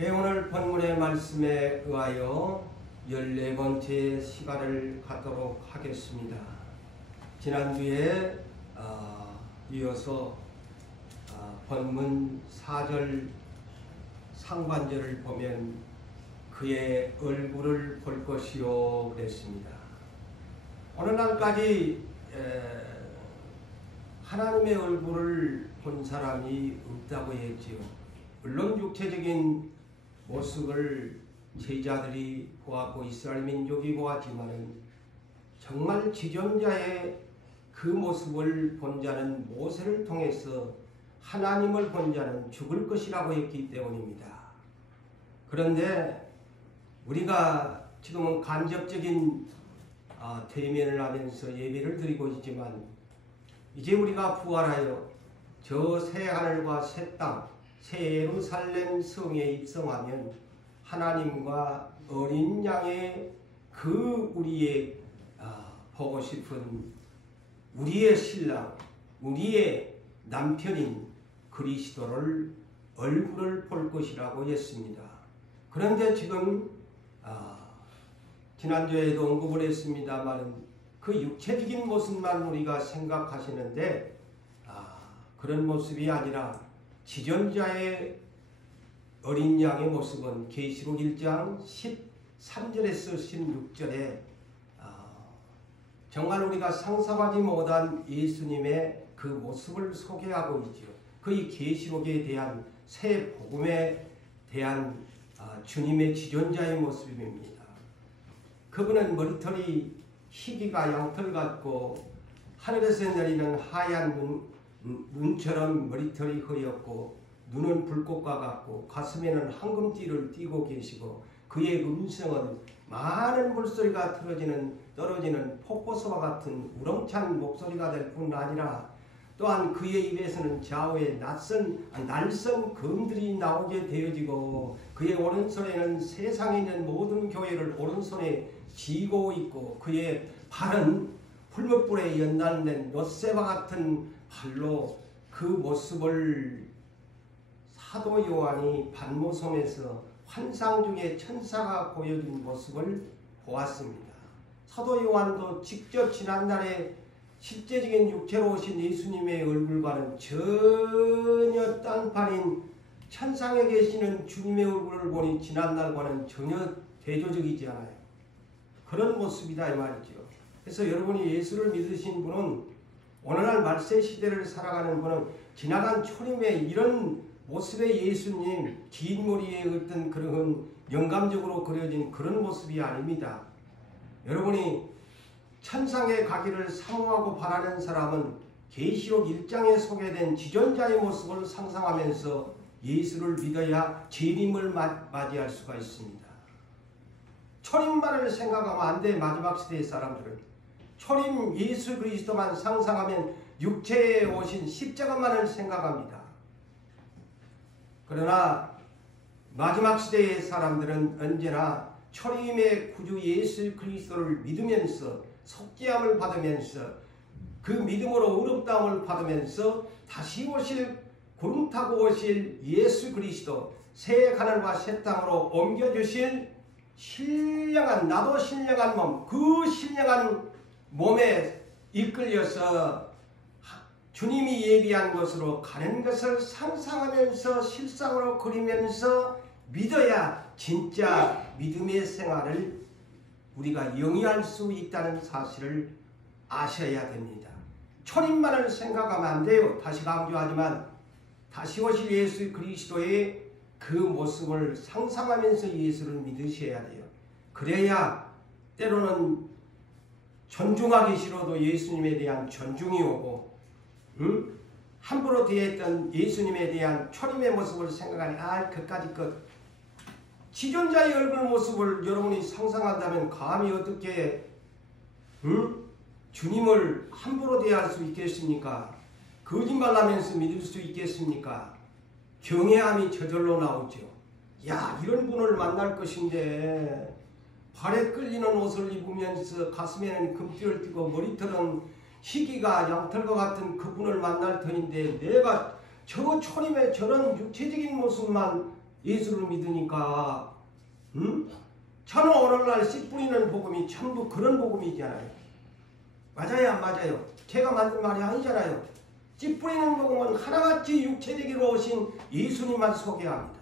예, 오늘 본문의 말씀에 의하여 14번째 시간을 갖도록 하겠습니다. 지난주에 이어서 본문 4절 상반절을 보면 그의 얼굴을 볼 것이요 그랬습니다. 오늘날까지 하나님의 얼굴을 본 사람이 없다고 했지요. 물론 육체적인 모습을 제자들이 보았고 이스라엘 민족이 보았지만은 정말 지존자의 그 모습을 본 자는 모세를 통해서 하나님을 본 자는 죽을 것이라고 했기 때문입니다. 그런데 우리가 지금은 간접적인 대면을 하면서 예배를 드리고 있지만 이제 우리가 부활하여 저 새 하늘과 새 땅, 새 예루살렘 성에 입성하면 하나님과 어린 양의 그 우리의 보고 싶은 우리의 신랑, 우리의 남편인 그리스도를 얼굴을 볼 것이라고 했습니다. 그런데 지금 지난주에도 언급을 했습니다만 그 육체적인 모습만 우리가 생각하시는데 그런 모습이 아니라 지존자의 어린 양의 모습은 계시록 1장 13절에서 16절에 정말 우리가 상상하지 못한 예수님의 그 모습을 소개하고 있지요. 그의 계시록에 대한 새 복음에 대한 주님의 지존자의 모습입니다. 그분은 머리털이 희기가 양털 같고 하늘에서 내리는 하얀 눈처럼 머리털이 흐렸고 눈은 불꽃과 같고 가슴에는 황금띠를 띠고 계시고 그의 음성은 많은 물소리가 떨어지는 폭포수와 같은 우렁찬 목소리가 될 뿐 아니라 또한 그의 입에서는 좌우에 날선 검들이 나오게 되어지고 그의 오른손에는 세상에 있는 모든 교회를 오른손에 쥐고 있고 그의 발은 풀무불에 연단된 롯새와 같은 발로 그 모습을 사도 요한이 반모섬에서 환상 중에 천사가 보여준 모습을 보았습니다. 사도 요한도 직접 지난날에 실제적인 육체로 오신 예수님의 얼굴과는 전혀 딴판인 천상에 계시는 주님의 얼굴을 보니 지난날과는 전혀 대조적이지 않아요. 그런 모습이다 이 말이죠. 그래서 여러분이 예수를 믿으신 분은 오늘날 말세 시대를 살아가는 분은 지나간 초림의 이런 모습의 예수님, 긴 머리에 어떤 그런 영감적으로 그려진 그런 모습이 아닙니다. 여러분이 천상에 가기를 사모하고 바라는 사람은 계시록 1장에 소개된 지존자의 모습을 상상하면서 예수를 믿어야 재림을 맞이할 수가 있습니다. 초림만을 생각하면 안 돼. 마지막 시대의 사람들은 초림 예수 그리스도만 상상하면 육체에 오신 십자가만을 생각합니다. 그러나 마지막 시대의 사람들은 언제나 초림의 구주 예수 그리스도를 믿으면서 속죄함을 받으면서 그 믿음으로 의롭다함을 받으면서 다시 오실 구름 타고 오실 예수 그리스도 새 하늘과 새 땅으로 옮겨주실 신령한 나도 신령한 몸 그 신령한 몸에 이끌려서 주님이 예비한 곳으로 가는 것을 상상하면서 실상으로 그리면서 믿어야 진짜 믿음의 생활을 우리가 영위할 수 있다는 사실을 아셔야 됩니다. 초림만을 생각하면 안 돼요. 다시 강조하지만 다시 오실 예수 그리스도의 그 모습을 상상하면서 예수를 믿으셔야 돼요. 그래야 때로는 존중하기 싫어도 예수님에 대한 존중이 오고 함부로 대했던 예수님에 대한 초림의 모습을 생각하니 그까짓 것 지존자의 얼굴 모습을 여러분이 상상한다면 감히 어떻게 주님을 함부로 대할 수 있겠습니까? 거짓말하면서 믿을 수 있겠습니까? 경외함이 저절로 나오죠. 야, 이런 분을 만날 것인데 발에 끌리는 옷을 입으면서 가슴에는 금띠를 띠고 머리털은 희기가 양털과 같은 그분을 만날 터인데 내가 저 초림의 저런 육체적인 모습만 예수를 믿으니까 저는 오늘날 씨 뿌리는 복음이 전부 그런 복음이잖아요. 맞아요 안 맞아요? 제가 만든 말이 아니잖아요. 씨 뿌리는 복음은 하나같이 육체되기로 오신 예수님만 소개합니다.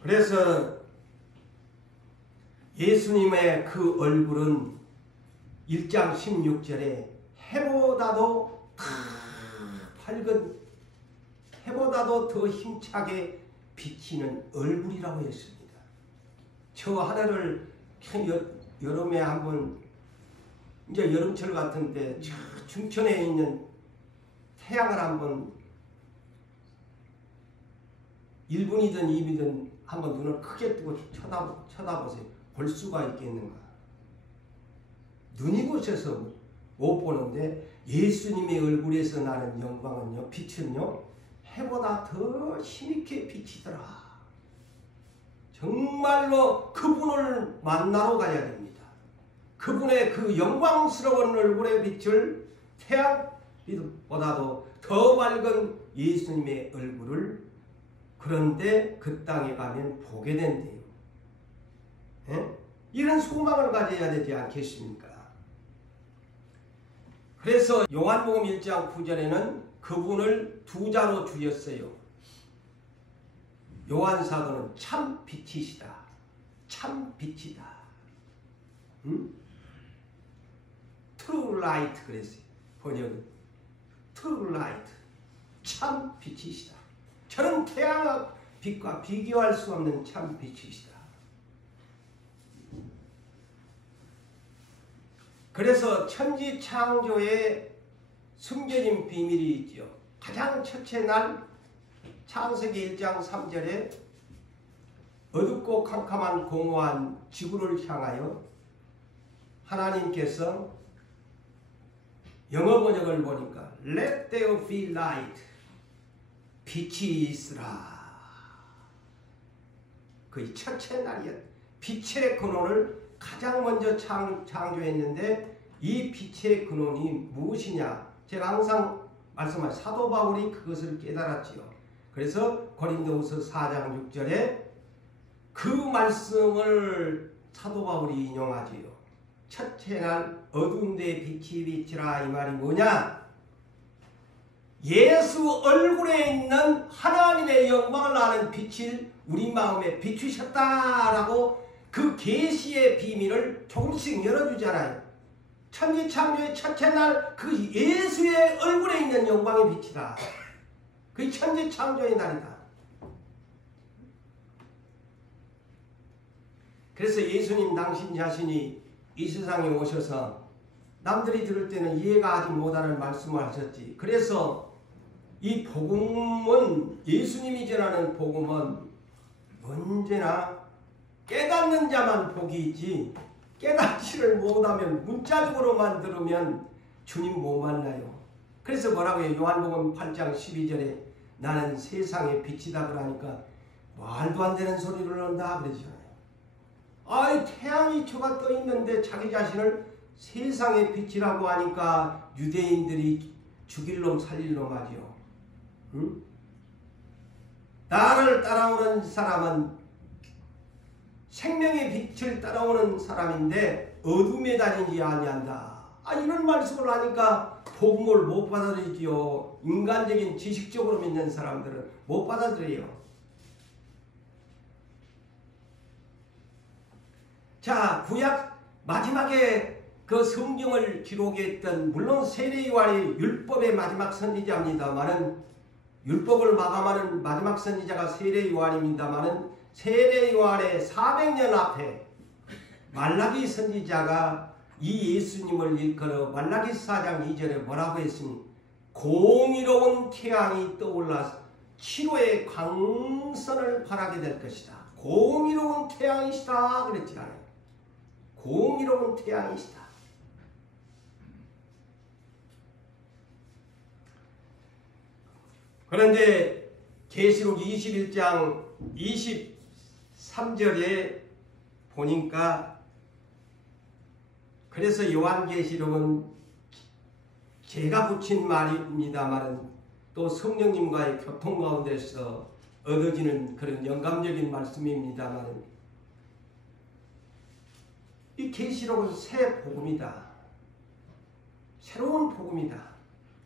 그래서 예수님의 그 얼굴은 1장 16절에 해보다도 더 밝은, 해보다도 더 힘차게 비치는 얼굴이라고 했습니다. 저 하늘을 여름에 한번, 이제 여름철 같은데 저 중천에 있는 태양을 한번 1분이든 2분이든 한번 눈을 크게 뜨고 쳐다보세요. 볼 수가 있겠는가? 눈이 부셔서 못 보는데 예수님의 얼굴에서 나는 영광은요, 빛은요, 해보다 더 힘있게 비치더라. 정말로 그분을 만나러 가야 됩니다. 그분의 그 영광스러운 얼굴의 빛을 태양보다도 더 밝은 예수님의 얼굴을 그런데 그 땅에 가면 보게 된대요. 예? 이런 소망을 가져야 되지 않겠습니까? 그래서 요한복음 1장 9절에는 그분을 두 자로 줄였어요. 요한사도는 참 빛이시다. 참 빛이다. True light 그랬어요. 번역은 True light. 참 빛이시다. 저는 태양의 빛과 비교할 수 없는 참 빛이시다. 그래서 천지 창조의 숨겨진 비밀이 있죠. 가장 첫째 날 창세기 1장 3절에 어둡고 캄캄한 공허한 지구를 향하여 하나님께서 영어 번역을 보니까 Let there be light. 빛이 있으라. 그 첫째 날이었. 빛의 근원을 가장 먼저 창조했는데 이 빛의 근원이 무엇이냐? 제가 항상 말씀한 사도 바울이 그것을 깨달았지요. 그래서 고린도후서 4장 6절에 그 말씀을 사도 바울이 인용하지요. 첫째 날 어두운 데 빛이 비치라. 이 말이 뭐냐? 예수 얼굴에 있는 하나님의 영광을 아는 빛을 우리 마음에 비추셨다라고 그 계시의 비밀을 조금씩 열어주잖아요. 천지창조의 첫째 날 그 예수의 얼굴에 있는 영광의 빛이다. 그 천지창조의 날이다. 그래서 예수님 당신 자신이 이 세상에 오셔서 남들이 들을 때는 이해가 하지 못하는 말씀을 하셨지. 그래서 이 복음은, 예수님이 전하는 복음은 언제나 깨닫는 자만 복이 있지, 깨닫지를 못하면 문자적으로만 들으면 주님 못 만나요. 그래서 뭐라고 해요? 요한복음 8장 12절에 나는 세상의 빛이다 그러니까 말도 안 되는 소리를 한다 그러잖아요. 아이, 태양이 저가 떠 있는데 자기 자신을 세상의 빛이라고 하니까 유대인들이 죽일 놈 살릴 놈 하지요. 응? 나를 따라오는 사람은 생명의 빛을 따라오는 사람인데 어둠에 다니지 아니한다. 이런 말씀을 하니까 복음을 못 받아들이지요. 인간적인 지식적으로 믿는 사람들은 못 받아들여요. 자, 구약 마지막에 그 성경을 기록했던, 물론 세례요한이 율법의 마지막 선지자입니다만은, 율법을 마감하는 마지막 선지자가 세례요한입니다만은, 세례요한의 400년 앞에 말라기 선지자가 이 예수님을 일컬어 말라기 4장 2절에 뭐라고 했습니까? 공의로운 태양이 떠올라 치료의 광선을 발하게 될 것이다. 공의로운 태양이시다 그랬지 않아요. 공의로운 태양이시다. 그런데 계시록 21장 23절에 보니까, 그래서 요한계시록은 제가 붙인 말입니다만 또 성령님과의 교통 가운데서 얻어지는 그런 영감적인 말씀입니다만 이 계시록은 새 복음이다. 새로운 복음이다.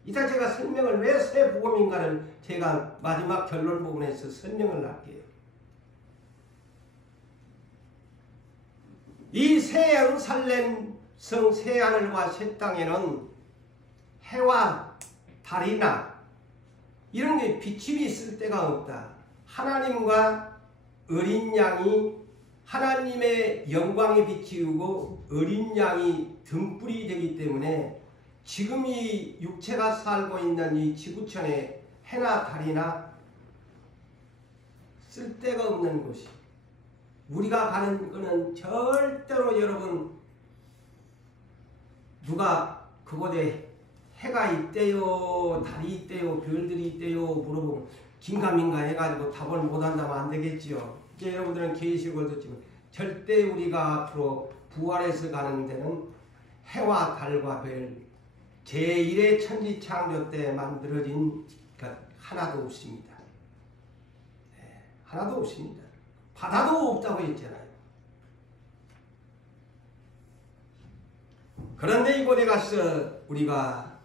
이따 제가 설명을 왜 새 복음인가를 제가 마지막 결론 부분에서 설명을 할게요. 이 새 예루살렘 성 새 하늘과 새 땅에는 해와 달이나 이런 게 비침이 있을 데가 없다. 하나님과 어린 양이 하나님의 영광에 비치우고 어린 양이 등불이 되기 때문에 지금 이 육체가 살고 있는 이 지구촌에 해나 달이나 쓸데가 없는 곳이 우리가 가는 거는 절대로 여러분 누가 그곳에 해가 있대요 달이 있대요 별들이 있대요 물어보면 긴가민가 해가지고 답을 못한다면 안 되겠지요. 이제 여러분들은 계시록을 듣지만 절대 우리가 앞으로 부활해서 가는 데는 해와 달과 별 제1의 천지창조 때 만들어진 것 하나도 없습니다. 네, 하나도 없습니다. 바다도 없다고 했잖아요. 그런데 이곳에 가서 우리가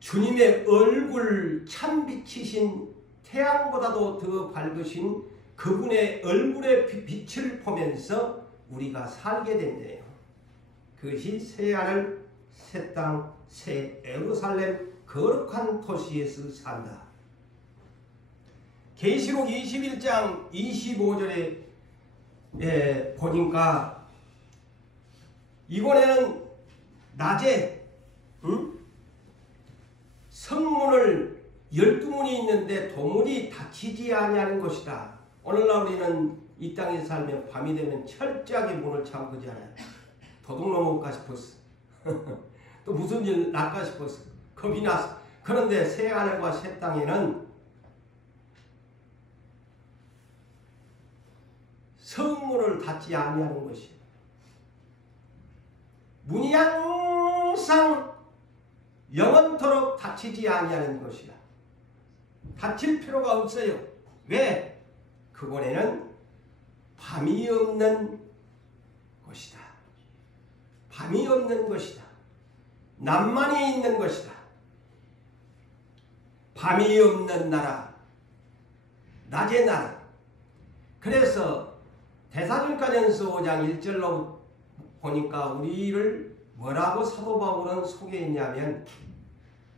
주님의 얼굴 참빛이신 태양보다도 더 밝으신 그분의 얼굴의 빛을 보면서 우리가 살게 된대요. 그것이 새하늘, 새 땅, 새 예루살렘 거룩한 도시에서 산다. 계시록 21장 25절에 보니까 이번에는 낮에 성문을 12문이 있는데 도문이 닫히지 아니하는 것이다. 오늘날 우리는 이 땅에 살면 밤이 되면 철저하게 문을 잠그잖아요. 도둑 넘어올까 싶었어. 또 무슨 일 날까 싶었어. 겁이 났어. 그런데 새 하늘과 새 땅에는 성문을 닫지 아니하는 것이에요. 문이 항상 영원토록 닫히지 아니하는 것이야. 닫힐 필요가 없어요. 왜? 그곳에는 밤이 없는 것이다. 밤이 없는 것이다. 낮만이 있는 것이다. 밤이 없는 나라, 낮의 나라. 그래서 데살로니가전서 5장 1절로 보니까 우리를 뭐라고 사도 바울은 소개했냐면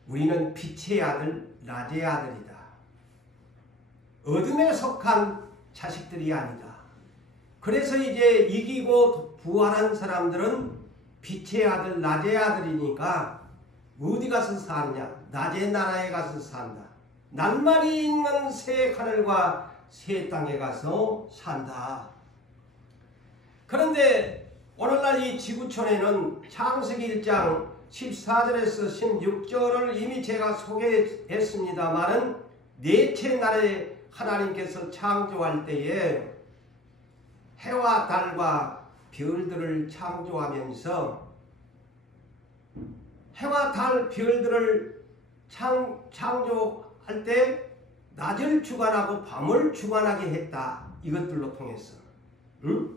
우리는 빛의 아들, 낮의 아들이다. 어둠에 속한 자식들이 아니다. 그래서 이제 이기고 부활한 사람들은 빛의 아들, 낮의 아들이니까 어디 가서 사느냐? 낮의 나라에 가서 산다. 낱말이 있는 새 하늘과 새 땅에 가서 산다. 그런데 오늘날 이 지구촌에는 창세기 1장 14절에서 16절을 이미 제가 소개했습니다마는 넷째 날에 하나님께서 창조할 때에 해와 달과 별들을 창조하면서 해와 달, 별들을 창조할 때 낮을 주관하고 밤을 주관하게 했다. 이것들로 통해서. 응?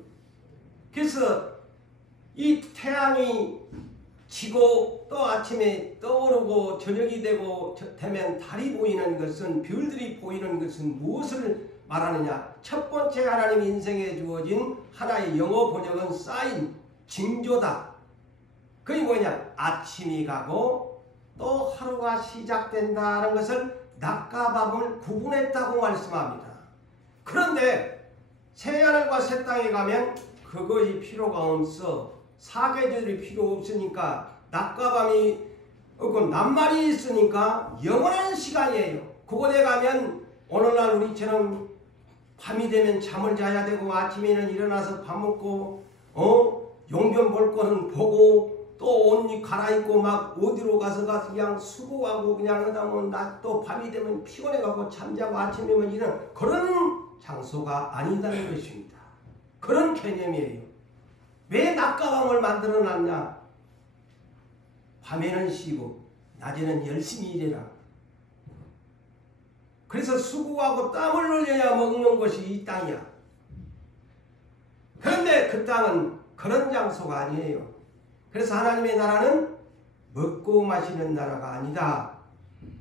그래서 이 태양이 지고 또 아침에 떠오르고 저녁이 되면 달이 보이는 것은 별들이 보이는 것은 무엇을 말하느냐? 첫 번째 하나님 인생에 주어진 하나의 영어 번역은 사인, 징조다. 그게 뭐냐? 아침이 가고 또 하루가 시작된다는 것을 낮과 밤을 구분했다고 말씀합니다. 그런데 새하늘과 새 땅에 가면 그거의 필요가 없어. 사계절이 필요 없으니까 낮과 밤이 없고 낱말이 있으니까 영원한 시간이에요. 그곳에 가면 오늘날 우리처럼 밤이 되면 잠을 자야 되고 아침에는 일어나서 밥 먹고 용변 볼 거는 보고 또 옷 갈아입고 막 어디로 가서 그냥 수고하고 그냥 하다 보면 낮 또 밤이 되면 피곤해가고 잠자고 아침이면 이런 그런 장소가 아니다는 것입니다. 그런 개념이에요. 왜 낮과 밤을 만들어 놨냐? 밤에는 쉬고 낮에는 열심히 일해라. 그래서 수고하고 땀을 흘려야 먹는 것이 이 땅이야. 그런데 그 땅은 그런 장소가 아니에요. 그래서 하나님의 나라는 먹고 마시는 나라가 아니다.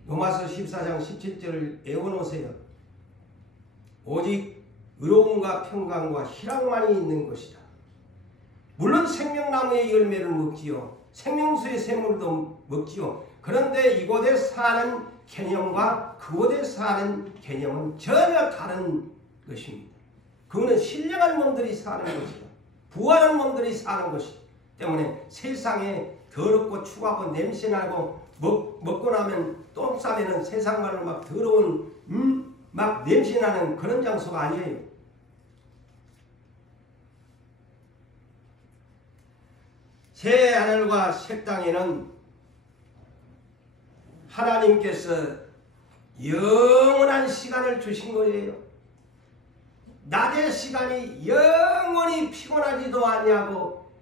로마서 14장 17절을 외워놓으세요. 오직 의로움과 평강과 희락만이 있는 것이다. 물론 생명나무의 열매를 먹지요. 생명수의 샘물도 먹지요. 그런데 이곳에 사는 개념과 그곳에 사는 개념은 전혀 다른 것입니다. 그거는 신령한 놈들이 사는 것이다. 부활한 놈들이 사는 것이기 때문에 세상에 더럽고 추하고 냄새나고 먹고 나면 똥 싸면은 세상 말로 막 더러운 막 냄새나는 그런 장소가 아니에요. 새 하늘과 새 땅에는 하나님께서 영원한 시간을 주신 거예요. 낮의 시간이 영원히 피곤하지도 아니하고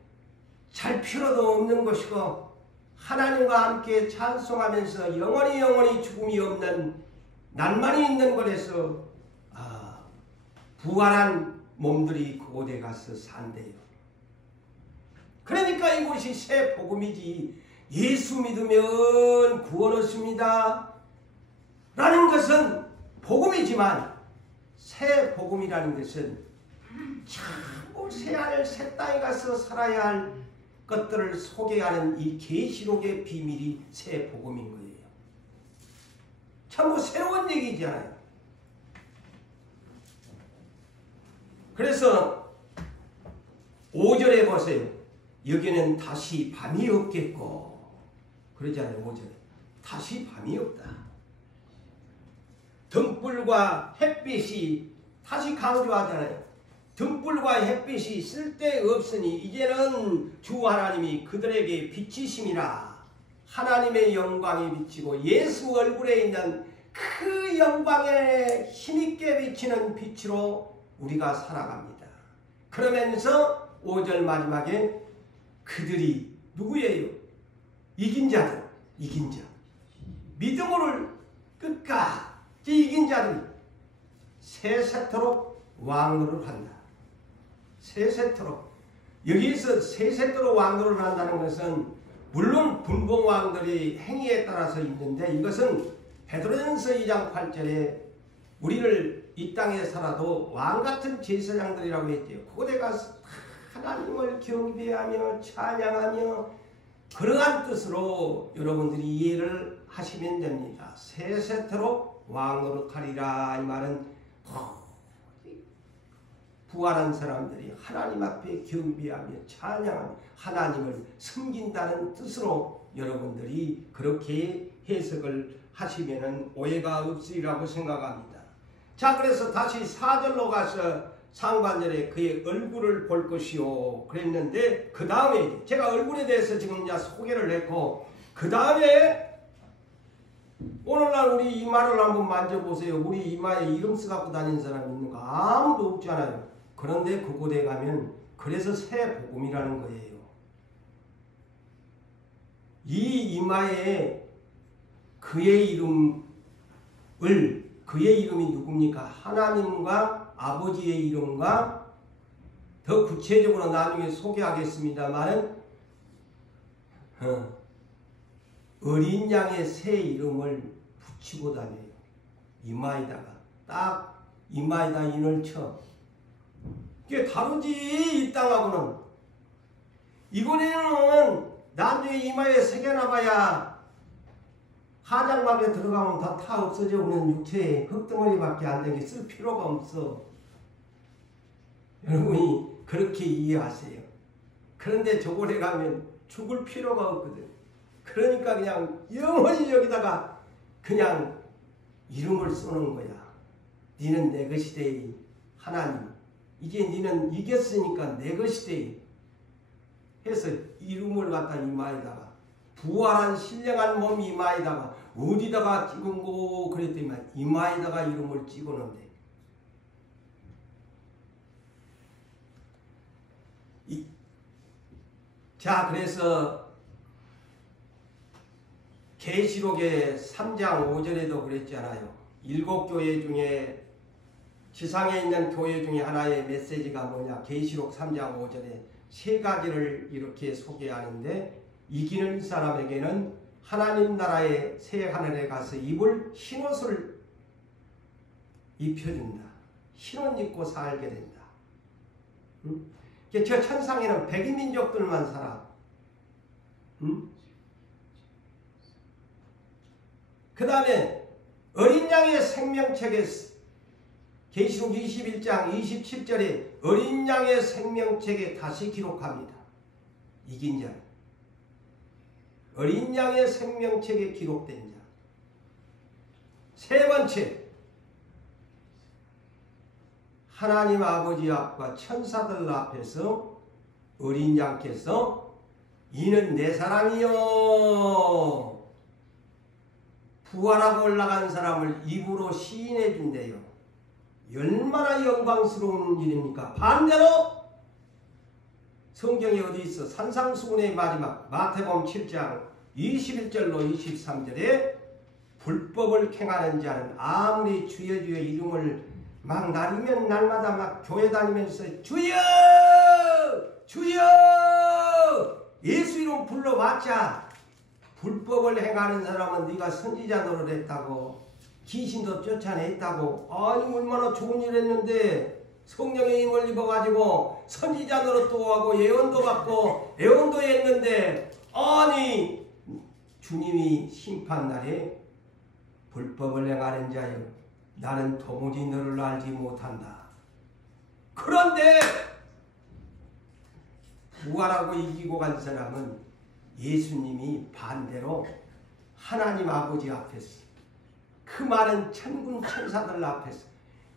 잘 필요도 없는 것이고 하나님과 함께 찬송하면서 영원히 죽음이 없는 날만이 있는 곳에서 부활한 몸들이 그곳에 가서 산대요. 그러니까 이곳이 새 복음이지 예수 믿으면 구원 얻습니다 라는 것은 복음이지만 새 복음이라는 것은 참고 새하늘 새 땅에 가서 살아야 할 것들을 소개하는 이 계시록의 비밀이 새 복음인 거예요. 참고 새로운 얘기잖아요. 그래서 5절에 보세요. 여기는 다시 밤이 없겠고 그러잖아요. 5절에 다시 밤이 없다. 등불과 햇빛이 다시 강조하잖아요. 등불과 햇빛이 쓸데없으니 이제는 주 하나님이 그들에게 빛이심이라. 하나님의 영광이 비치고 예수 얼굴에 있는 그 영광에 힘있게 비치는 빛으로 우리가 살아갑니다. 그러면서 5절 마지막에 그들이 누구예요? 이긴 자들, 이긴 자. 믿음으로 끝까지 이긴 자들이 세세토록 왕노를 한다. 세세토록. 여기서 세세토록 왕노를 한다는 것은 물론 분봉왕들의 행위에 따라서 있는데 이것은 베드로전서 2장 8절에 우리를 이 땅에 살아도 왕같은 제사장들이라고 했대요. 그곳에 가서 하나님을 경배하며 찬양하며 그러한 뜻으로 여러분들이 이해를 하시면 됩니다. 세세토록 왕노릇하리라. 이 말은 부활한 사람들이 하나님 앞에 경배하며 찬양하며 하나님을 섬긴다는 뜻으로 여러분들이 그렇게 해석을 하시면 오해가 없으리라고 생각합니다. 자, 그래서 다시 4절로 가서 상반절에 그의 얼굴을 볼 것이요 그랬는데 그 다음에 제가 얼굴에 대해서 지금 이제 소개를 했고 그 다음에 오늘날 우리 이마를 한번 만져보세요. 우리 이마에 이름 써갖고 다니는 사람 있는가? 아무도 없잖아요. 그런데 그곳에 가면 그래서 새 복음이라는 거예요. 이 이마에 그의 이름이 누굽니까? 하나님과 아버지의 이름과 더 구체적으로 나중에 소개하겠습니다만 어린 양의 새 이름을 붙이고 다녀요. 이마에다가 딱 이마에다 인을 쳐. 그게 다르지 이 땅하고는. 이번에는 나중에 이마에 새겨놔봐야 하장막에 들어가면 다 없어져 버리는 육체에 흙덩어리밖에 안 되게 쓸 필요가 없어. 여러분이 그렇게 이해하세요. 그런데 저곳에 가면 죽을 필요가 없거든. 그러니까 그냥 영원히 여기다가 그냥 이름을 쓰는 거야. 니는 내 것이 되이. 하나님 이제 니는 이겼으니까 내 것이 되이. 해서 이름을 갖다 이마에다가 부활한 신령한 몸 이마에다가 어디다가 찍은 거 그랬더니만 이마에다가 이름을 찍었는데 자, 그래서 계시록의 3장 5절에도 그랬잖아요. 7교회 중에 지상에 있는 교회 중에 하나의 메시지가 뭐냐. 계시록 3장 5절에 세 가지를 이렇게 소개하는데, 이기는 사람에게는 하나님 나라의 새 하늘에 가서 입을 흰옷을 입혀준다. 흰옷 입고 살게 된다. 저 천상에는 백인민족들만 살아. 그 다음에 어린 양의 생명책에 계시록 21장 27절에 어린 양의 생명책에 다시 기록합니다. 이긴 자. 어린 양의 생명책에 기록된 자. 세 번째, 하나님 아버지 앞과 천사들 앞에서 어린 양께서 이는 내 사랑이요, 부활하고 올라간 사람을 입으로 시인해 준대요. 얼마나 영광스러운 일입니까? 반대로 성경에 어디 있어? 산상수훈의 마지막 마태복음 7장 21절로 23절에 불법을 행하는 자는 아무리 주여 주여 이름을 막 날이면 날마다 막 교회 다니면서 주여 주여 예수 이름 불러봤자 불법을 행하는 사람은 네가 선지자 노릇했다고, 귀신도 쫓아냈다고, 아니 얼마나 좋은 일 했는데 성령의 힘을 입어가지고 선지자 노릇도 하고 예언도 받고 애원도 했는데, 아니 주님이 심판날에 불법을 행하는 자여 나는 도무지 너를 알지 못한다. 그런데 부활하고 이기고 간 사람은 예수님이 반대로 하나님 아버지 앞에서 그 많은 천군 천사들 앞에서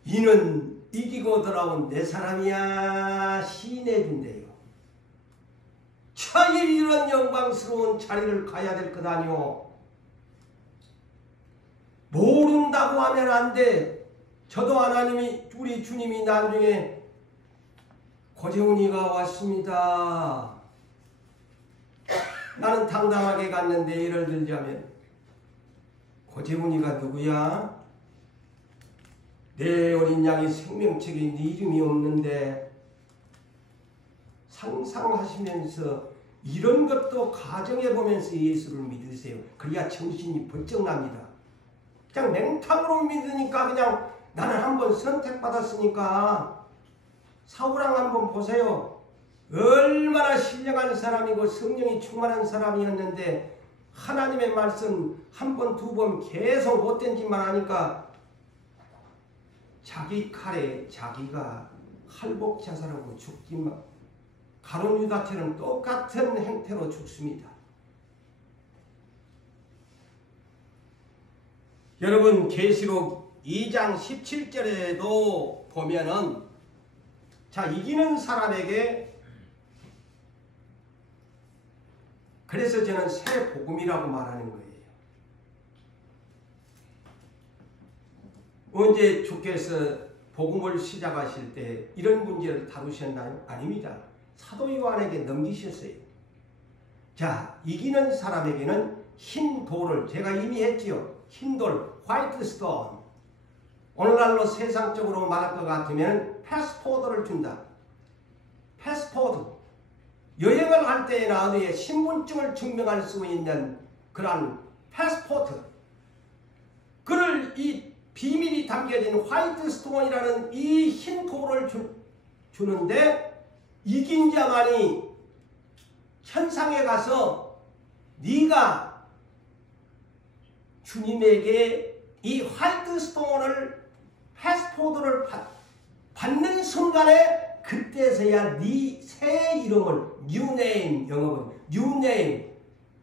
이는 이기고 돌아온 내 사람이야 시인해 준대요. 차일 이런 영광스러운 자리를 가야 될 것 아니오. 모른다고 하면 안 돼. 저도 하나님이 우리 주님이 나중에 고재훈이가 왔습니다. 나는 당당하게 갔는데 예를 들자면 고재훈이가 누구야? 내 어린 양이 생명책에 네 이름이 없는데, 상상하시면서 이런 것도 가정해보면서 예수를 믿으세요. 그래야 정신이 번쩍 납니다. 그냥 맹탕으로 믿으니까 그냥 나는 한번 선택받았으니까 사울왕 한번 보세요. 얼마나 신령한 사람이고 성령이 충만한 사람이었는데 하나님의 말씀 한 번, 두 번 계속 못된 짓만 하니까 자기 칼에 자기가 칼복 자살하고 죽지만 가룟 유다처럼 똑같은 행태로 죽습니다. 여러분 계시록 2장 17절에도 보면은 자 이기는 사람에게, 그래서 저는 새 복음이라고 말하는 거예요. 언제 주께서 복음을 시작하실 때 이런 문제를 다루셨나요? 아닙니다. 사도 요한에게 넘기셨어요. 자, 이기는 사람에게는 흰 돌을, 제가 이미 했지요. 흰 돌, 화이트 스톤. 오늘날로 세상적으로 말할 것 같으면 패스포드를 준다. 패스포드. 여행을 할 때나 어디에 신분증을 증명할 수 있는 그런 패스포트. 그를 이 비밀이 담겨진 화이트 스톤이라는 이 흰 돌을 주는데, 이긴 자만이 천상에 가서 네가 주님에게 이 화이트 스톤을, 패스포드를 받는 순간에 그때서야 네 새 이름을, 뉴네임, 영어로 뉴네임,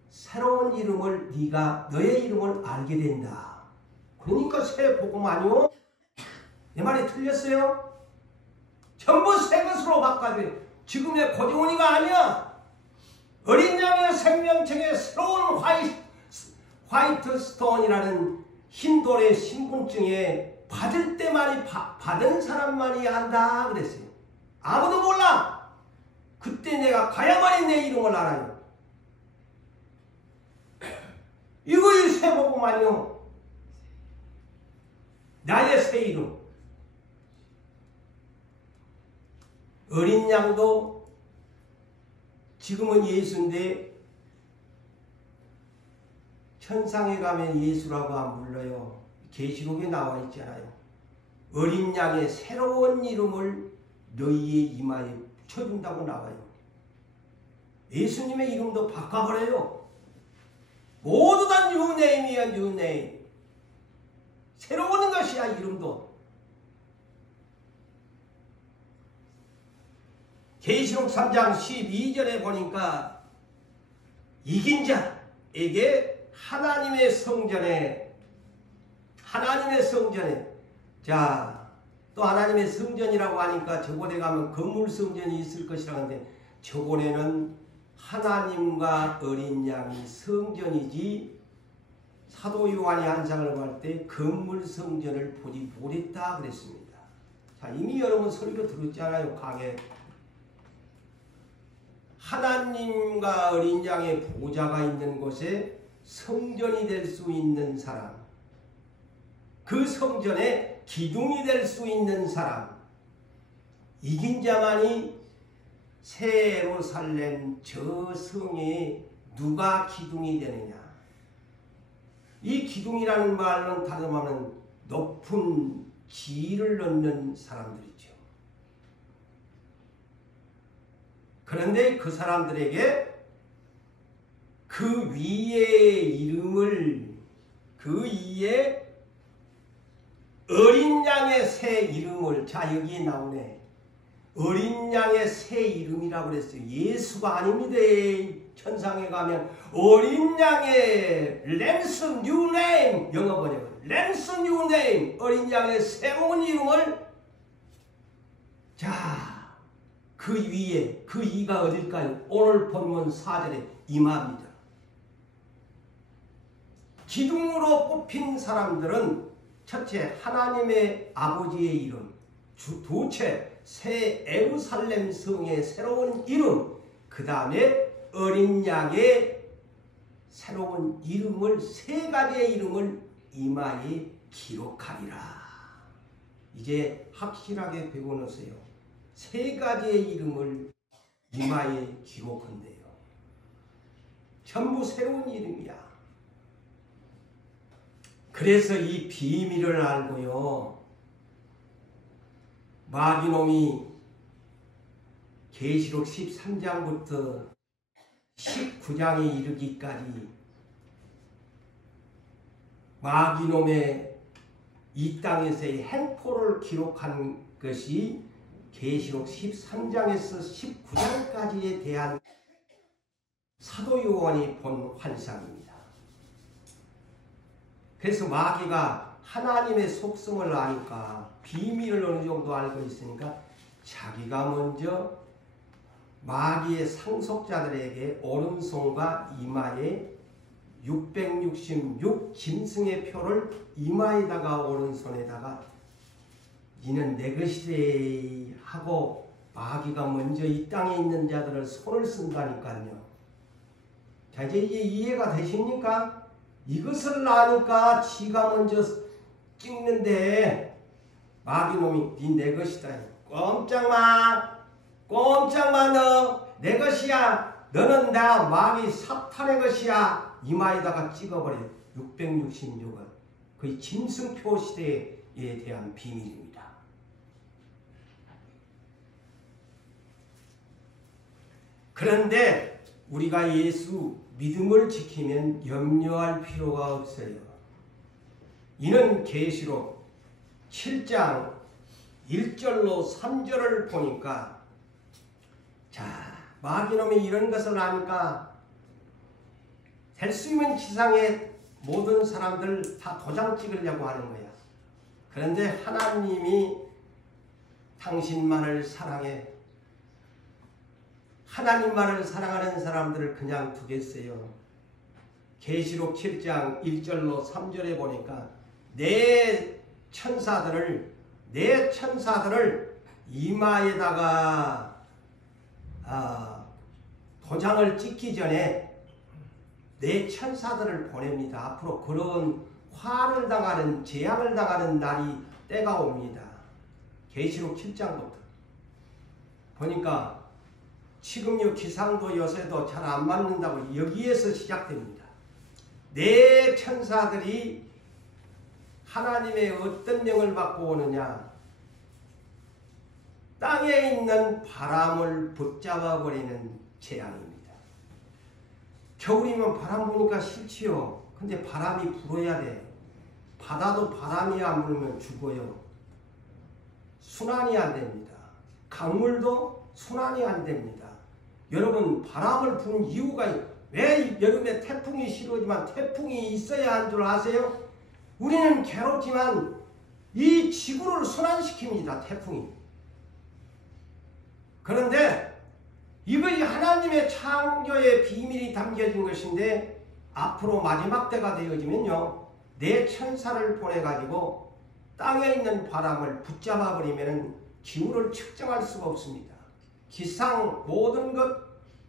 새로운 이름을, 네가 너의 이름을 알게 된다. 그러니까 새 복음 아니오? 내 말이 틀렸어요? 전부 새 것으로 바꿔줘요. 지금의 고재훈이가 아니야. 어린 양의 생명책에 새로운 화이트 스톤이라는 흰 돌의 신분증에 받을 때만이 받은 사람만이 안다 그랬어요. 아무도 몰라. 그때 내가 가야만이 내 이름을 알아요. 이거의 새 복음 아니요. 나의 새 이름. 어린 양도 지금은 예수인데 천상에 가면 예수라고 안 불러요. 계시록에 나와 있잖아요. 어린 양의 새로운 이름을 너희의 이마에 붙여준다고 나와요. 예수님의 이름도 바꿔버려요. 모두 다 뉴네임이야, 뉴네임. 새로운 것이야, 이름도. 계시록 3장 12절에 보니까 이긴 자에게 하나님의 성전에 자, 또 하나님의 성전이라고 하니까 저곳에 가면 건물 성전이 있을 것이라 하는데 저곳에는 하나님과 어린 양이 성전이지 사도 요한이 환상을 볼 때 건물 성전을 보지 못했다 그랬습니다. 자, 이미 여러분 설교 들었잖아요. 강에 하나님과 어린 양의 보좌가 있는 곳에 성전이 될 수 있는 사람, 그 성전에 기둥이 될 수 있는 사람, 이긴 자만이 새 예루살렘 저 성에 누가 기둥이 되느냐. 이 기둥이라는 말은 다른 말은 높은 지위를 얻는 사람들이죠. 그런데 그 사람들에게 그 위의 이름을, 그 위에 어린 양의 새 이름을, 자 여기에 나오네. 어린 양의 새 이름이라고 그랬어요. 예수가 아닙니다. 천상에 가면 어린 양의 램스 뉴 네임, 영어 번역은 램스 뉴 네임, 어린 양의 새로운 이름을, 자, 그 위에, 그 이가 어딜까요? 오늘 본문 4절에 임합니다. 기둥으로 뽑힌 사람들은 첫째 하나님의 아버지의 이름, 두째 새 예루살렘 성의 새로운 이름, 그 다음에 어린 양의 새로운 이름을, 세 가지의 이름을 이마에 기록하리라. 이제 확실하게 배워놓으세요. 세 가지의 이름을 이마에 기록한대요. 전부 새로운 이름이야. 그래서 이 비밀을 알고요, 마귀놈이 계시록 13장부터 19장에 이르기까지 마귀놈의 이 땅에서의 행포를 기록한 것이 계시록 13장에서 19장까지에 대한 사도 요한이 본 환상입니다. 그래서 마귀가 하나님의 속성을 아니까, 비밀을 어느 정도 알고 있으니까 자기가 먼저 마귀의 상속자들에게 오른손과 이마에 666 짐승의 표를 이마에다가 오른손에다가 이는 내 것이래 하고 마귀가 먼저 이 땅에 있는 자들을 손을 쓴다니까요. 자, 이제 이해가 되십니까? 이것을 아니까 지가 먼저 찍는데 마귀놈이 네 내 것이다. 꼼짝마 너 내 것이야. 너는 나 마귀 사탄의 것이야. 이마에다가 찍어버려요. 666은 거의 짐승표 시대에 대한 비밀입니다. 그런데 우리가 예수 믿음을 지키면 염려할 필요가 없어요. 이는 계시록 7장 1절로 3절을 보니까, 자, 마귀놈이 이런 것을 아니까 될 수 있는 지상의 모든 사람들 다 도장 찍으려고 하는 거야. 그런데 하나님이 당신만을 사랑해, 하나님만을 사랑하는 사람들을 그냥 두겠어요. 계시록 7장 1절로 3절에 보니까 내 천사들을 이마에다가 도장을 찍기 전에 내 천사들을 보냅니다. 앞으로 그런 화를 당하는 재앙을 당하는 날이 때가 옵니다. 계시록 7장부터 보니까 지금요 기상도 요새도 잘 안 맞는다고 여기에서 시작됩니다. 내 천사들이 하나님의 어떤 명을 받고 오느냐? 땅에 있는 바람을 붙잡아 버리는 재앙입니다. 겨울이면 바람 부니까 싫지요. 근데 바람이 불어야 돼. 바다도 바람이 안 불면 죽어요. 순환이 안 됩니다. 강물도 순환이 안 됩니다. 여러분 바람을 부는 이유가 왜 여름에 태풍이 싫어지만 태풍이 있어야 한 줄 아세요? 우리는 괴롭지만 이 지구를 순환시킵니다. 태풍이. 그런데 이것이 하나님의 창조의 비밀이 담겨진 것인데 앞으로 마지막 때가 되어지면요. 내 천사를 보내가지고 땅에 있는 바람을 붙잡아 버리면 기후를 측정할 수가 없습니다. 기상 모든 것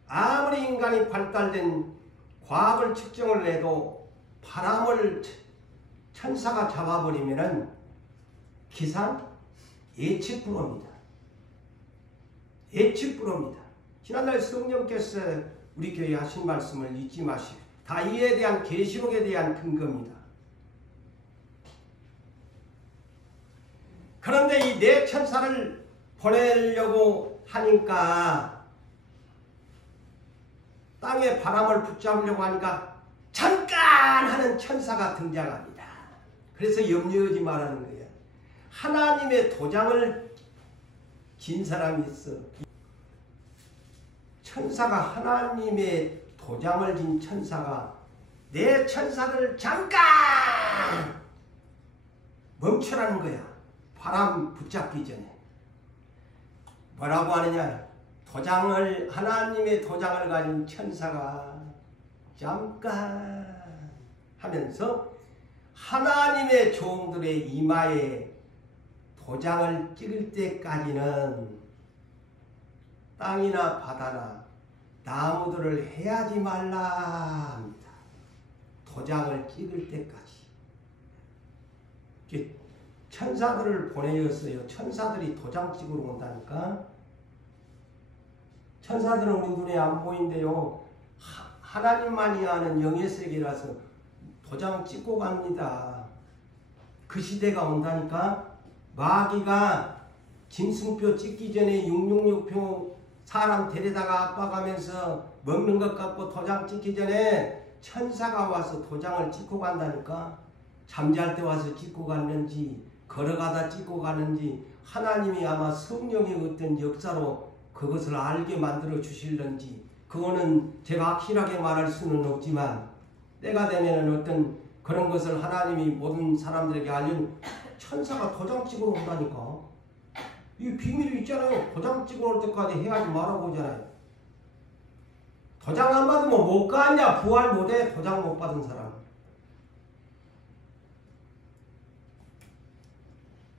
아무리 인간이 발달된 과학을 측정을 해도 바람을 천사가 잡아버리면 기상 예측 불허입니다. 예측 불허입니다. 지난날 성령께서 우리 교회에 하신 말씀을 잊지 마시고 다 이에 대한 계시록에 대한 근거입니다. 그런데 이 네 천사를 보내려고 하니까 땅에 바람을 붙잡으려고 하니까 잠깐 하는 천사가 등장합니다. 그래서 염려하지 말라는 거예요. 하나님의 도장을 진 사람이 있어. 천사가 하나님의 도장을 진 천사가 내 천사를 잠깐 멈추라는 거야. 바람 붙잡기 전에. 뭐라고 하느냐? 도장을 하나님의 도장을 가진 천사가 잠깐 하면서 하나님의 종들의 이마에 도장을 찍을 때까지는 땅이나 바다나 나무들을 해하지 말라 합니다. 도장을 찍을 때까지. 천사들을 보내었어요. 천사들이 도장 찍으러 온다니까. 천사들은 우리 눈에 안 보인대요. 하나님만이 아는 영의 세계라서 도장 찍고 갑니다. 그 시대가 온다니까. 마귀가 짐승표 찍기 전에 666표 사람 데려다가 압박하면서 먹는 것 같고 도장 찍기 전에 천사가 와서 도장을 찍고 간다니까. 잠잘 때 와서 찍고 갔는지 걸어가다 찍고 가는지 하나님이 아마 성령의 어떤 역사로 그것을 알게 만들어 주실는지 그거는 제가 확실하게 말할 수는 없지만 때가 되면 어떤 그런 것을 하나님이 모든 사람들에게 알려준 천사가 도장 찍으러 온다니까. 이 비밀이 있잖아요. 도장 찍으러 올 때까지 해야지 말라고 하잖아요. 도장 안 받으면 못 가냐? 부활 못해. 도장 못 받은 사람.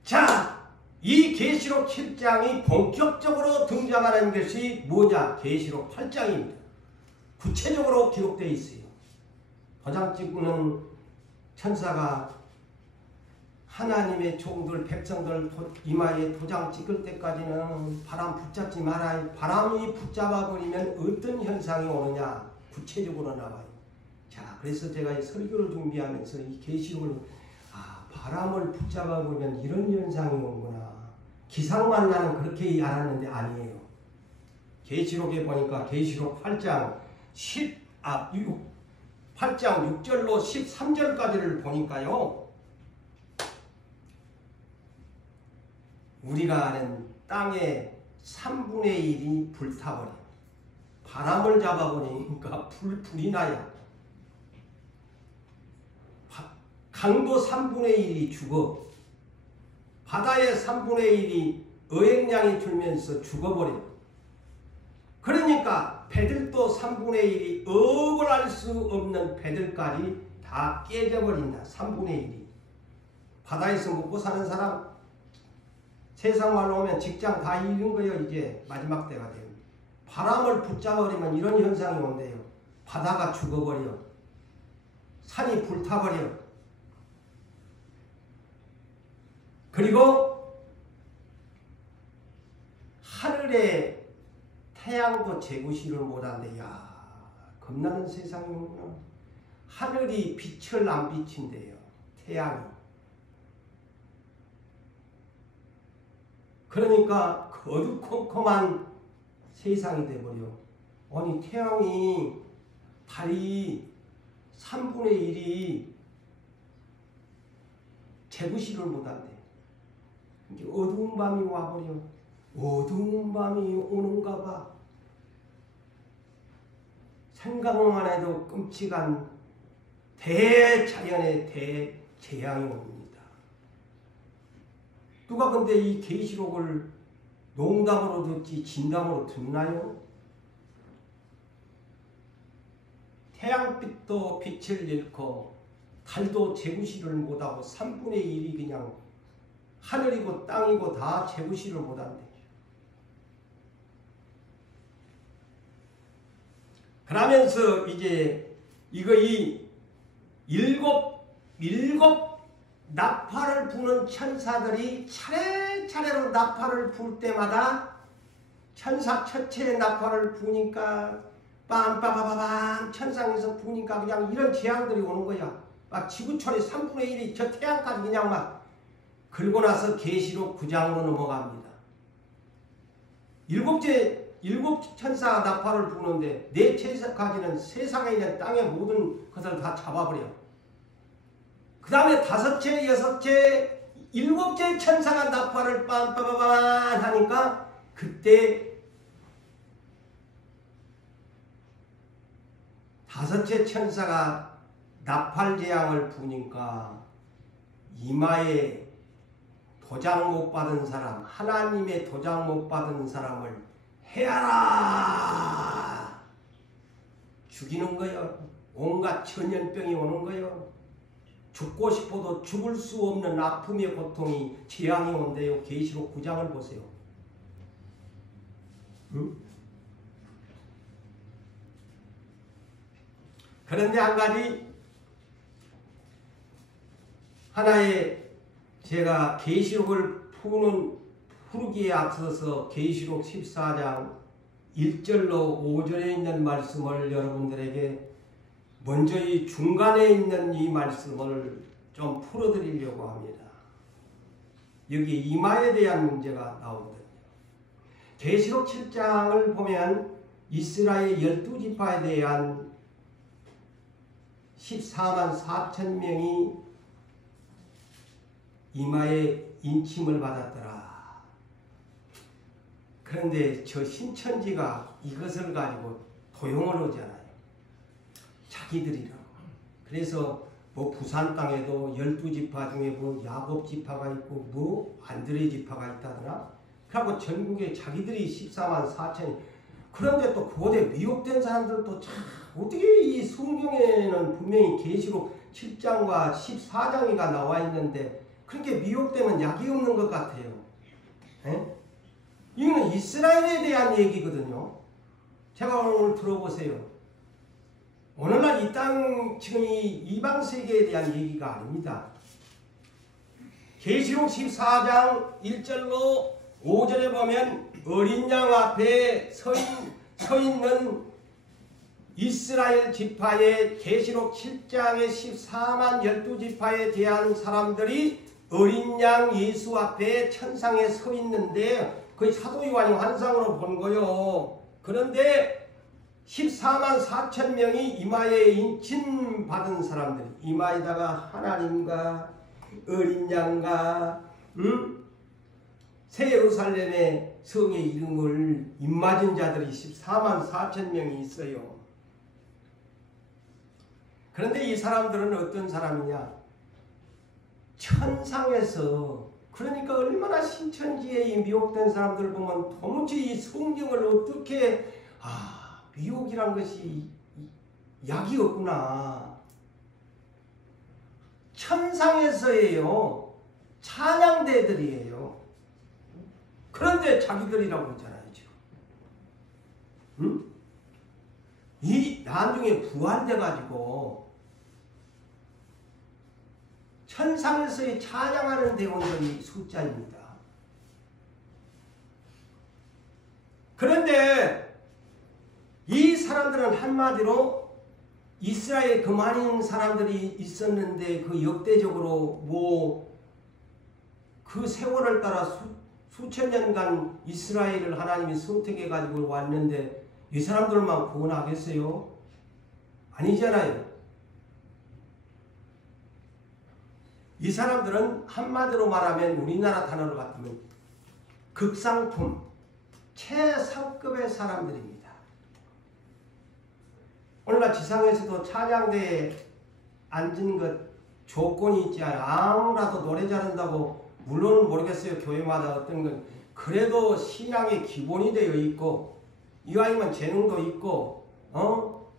자, 이 계시록 7장이 본격적으로 등장하는 것이 뭐냐? 계시록 8장입니다. 구체적으로 기록되어 있어요. 도장 찍는 천사가 하나님의 종들, 백성들 이마에 도장 찍을 때까지는 바람 붙잡지 말아요. 바람이 붙잡아버리면 어떤 현상이 오느냐? 구체적으로 나와요. 자, 그래서 제가 이 설교를 준비하면서 이 계시록을 바람을 붙잡아보면 이런 현상이 오는구나. 기상만 나는 그렇게 알았는데 아니에요. 계시록에 보니까 계시록 8장 8장 6절로 13절까지를 보니까요. 우리가 아는 땅의 3분의 1이 불타버려요. 바람을 잡아버리니까 불이 나요. 강도 3분의 1이 죽어. 바다의 3분의 1이 어획량이 줄면서 죽어버려요. 그러니까 배들도 3분의 1이 업을 할 수 없는 배들까지 다 깨져버린다. 3분의 1이. 바다에서 먹고 사는 사람 세상 말로 오면 직장 다 잃은 거예요. 이제 마지막 때가 되면. 바람을 붙잡아버리면 이런 현상이 온대요. 바다가 죽어버려. 산이 불타버려. 그리고 하늘에 태양도 재구시를 못한대. 야, 겁나는 세상이구나. 하늘이 빛을 안 비친대요. 태양이. 그러니까 어두컴컴한 세상이 돼버려. 아니 태양이 달이 3분의 1이 재구시를 못한대. 어두운 밤이 와버려. 어두운 밤이 오는가 봐. 생각만 해도 끔찍한 대자연의 대재앙이 옵니다. 누가 근데 이 계시록을 농담으로 듣지 진담으로 듣나요? 태양빛도 빛을 잃고 달도 재구시를 못하고 3분의 1이 그냥 하늘이고 땅이고 다 재구시를 못한대. 그러면서 이제 이 일곱 나팔을 부는 천사들이 차례차례로 나팔을 불 때마다 천사 첫째 나팔을 부니까 빰빠바바밤 천상에서 부니까 그냥 이런 재앙들이 오는 거야. 막 지구촌의 3분의 1이 저 태양까지 그냥 막 긁고 나서 계시록 9장으로 넘어갑니다. 일곱 천사가 나팔을 부는데 네 천사까지는 세상에 있는 땅의 모든 것을 다 잡아버려. 그 다음에 다섯째, 여섯째, 일곱째 천사가 나팔을 빰빠바밤 하니까 그때 다섯째 천사가 나팔 재앙을 부니까 이마에 도장 못 받은 사람, 하나님의 도장 못 받은 사람을 해야라! 죽이는 거요. 온갖 천연병이 오는 거요. 죽고 싶어도 죽을 수 없는 아픔의 고통이 재앙이 온대요. 계시록 9장을 보세요. 응? 그런데 한 가지 하나의 제가 계시록을 푸르기에 앞서서 계시록 14장 1절로 5절에 있는 말씀을 여러분들에게 먼저 이 중간에 있는 이 말씀을 좀 풀어드리려고 합니다. 여기 이마에 대한 문제가 나오거든요. 계시록 7장을 보면 이스라엘 12지파에 대한 14만 4천 명이 이마에 인침을 받았더라. 그런데 저 신천지가 이것을 가지고 도용을 하잖아요. 자기들이라고. 그래서 뭐 부산 땅에도 12지파 중에 뭐 야곱 지파가 있고 뭐 안드레 지파가 있다더라. 그리고 전국에 자기들이 14만 4천이. 그런데 또 그곳에 미혹된 사람들도 참 어떻게 이 성경에는 분명히 계시록 7장과 14장이가 나와 있는데 그렇게 미혹되면 약이 없는 것 같아요. 에? 이거는 이스라엘에 대한 얘기거든요. 제가 오늘 들어보세요. 오늘날 이 땅 지금 이 이방 세계에 대한 얘기가 아닙니다. 계시록 14장 1절로 5절에 보면 어린 양 앞에 서 있는 이스라엘 지파의 계시록 7장의 14만 12지파에 대한 사람들이 어린 양 예수 앞에 천상에 서 있는데 거의 사도 요한이 환상으로 본 거요. 그런데 14만 4천 명이 이마에 인침 받은 사람들이 이마에다가 하나님과 어린 양과 새 예루살렘의 성의 이름을 입맞은 자들이 14만 4천 명이 있어요. 그런데 이 사람들은 어떤 사람이냐? 천상에서, 그러니까 얼마나 신천지에 이 미혹된 사람들 보면 도무지 이 성경을 어떻게 미혹이란 것이 약이 없구나. 천상에서예요. 찬양대들이에요. 그런데 자기들이라고 했잖아요, 지금. 응? 이 나중에 부활돼가지고 천상에서의 찬양하는 대원들이 숫자입니다. 그런데 이 사람들은 한마디로 이스라엘 그 많은 사람들이 있었는데 그 역대적으로 그 세월을 따라 수천 년간 이스라엘을 하나님이 선택해 가지고 왔는데 이 사람들만 구원하겠어요? 아니잖아요. 이 사람들은 한마디로 말하면 우리나라 단어로 같으면 극상품, 최상급의 사람들입니다. 오늘날 지상에서도 찬양대에 앉은 것 조건이 있지 않아. 아무라도 노래 잘한다고, 물론은 모르겠어요. 교회마다 어떤 건. 그래도 신앙의 기본이 되어 있고, 이왕이면 재능도 있고,